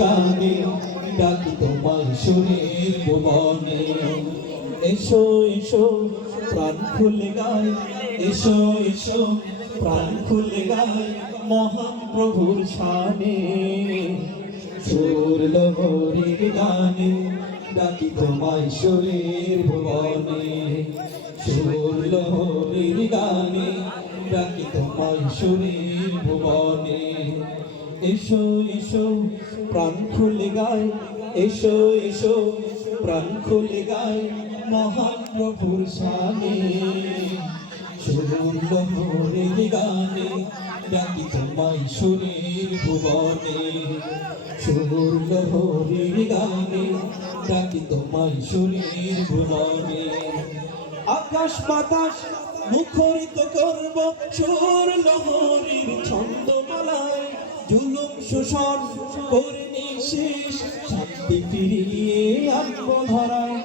গানে ডাকি তোমার সুরের ভুবনে। এসো এসো প্রাণ খুলে গায়, এসো এসো প্রাণ খুলে গায় মহান প্রভুর শানে। সুর লহরীর গানে ডাকি তোমায় সুরের ভুবনে। সুর লহরীর গানে ডাকি তোমায় সুরের ভুবনে। এসো এসো প্রাণ খুলে গায়, এসো এসো প্রাণ খুলে গায় মহান প্রভুর শানে। সুর লহরীর গানে ডাকি তোমায় সুরের ভুবনে। সুর লহরীর গানে ডাকি তোমায় সুরের ভুবনে। আকাশ বাতাস মুখরিত করব সুর লহরীর ছন্দমালায়। জুলুম শোষণ করে নিঃশেষ, শান্তি ফিরিয়ে আনবো ধরায়।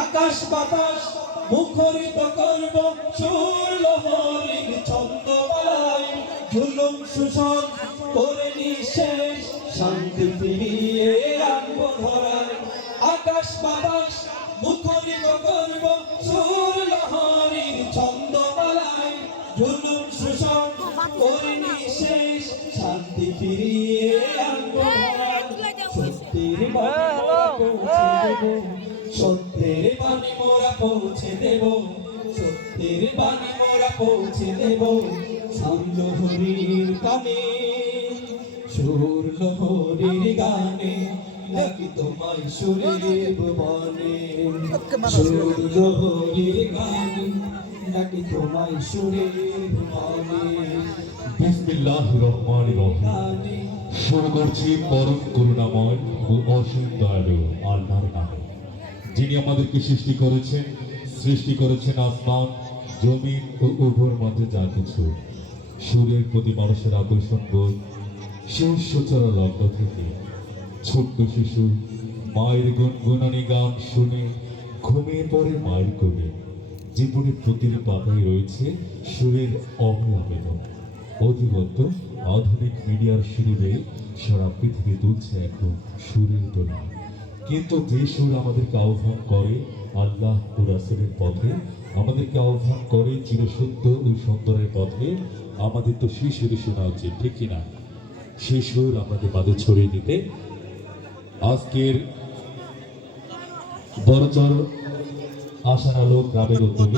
আকাশ বাতাস মুখরিত করব সুর লহরীর ছন্দমালায়। জুলুম শোষণ করে নিঃশেষ, শান্তি ফিরিয়ে আনবো ধরায়। আকাশ বাতাস মুখরিত করব সুর লহরীর ছন্দমালায়। জুলুম শোষণ করে নিঃশেষ, শান্তি ফিরিয়ে আনবো ধরায়। সত্যের বাণী মোরা পৌঁছে দেব, সত্যের বাণী মোরা পৌঁছে দেব, সুর লহরীর কানে। সুর লহরীর গানে ডাকি তোমায় সুরের ভুবনে। সুর লহরীর গানে ডাকি তোমায় সুরের ভুবনে। বিসমিল্লাহির রহমানির রহিম। শুরু করছি পরম করুণাময় ও অসীম দয়ালু আল্লাহর নামে, যিনি আমাদেরকে সৃষ্টি করেছেন আসমান জমিন ও উভয়ের মধ্যে যা কিছু। সুরের প্রতি মানুষের আকর্ষণ বোধ শেষ সূচনা লগ্ন থেকে। ছোট্ট শিশু মায়ের গুনগুনানি গান শুনে ঘুমিয়ে পড়ে মায়ের কোলে। জীবনের প্রতিটি পাতায় রয়েছে সুরের অমল আবেদন। অধিগত আধুনিক মিডিয়ার শিরিবে সারা পৃথিবী তুলছে এখন সুরের দোলা। কিন্তু যে সুর আমাদেরকে আহ্বান করে আল্লাহ ও রাসূলের পথে, আমাদেরকে আহ্বান করে চিরসত্য ও সুন্দরের পথে, আমাদের তো সেই সুরে শোনা উচিত, ঠিক কিনা? সেই সুর আমাদের মাঝে ছড়িয়ে দিতে আজকের বড়চর আশার আলো গ্রামের উদ্যোগে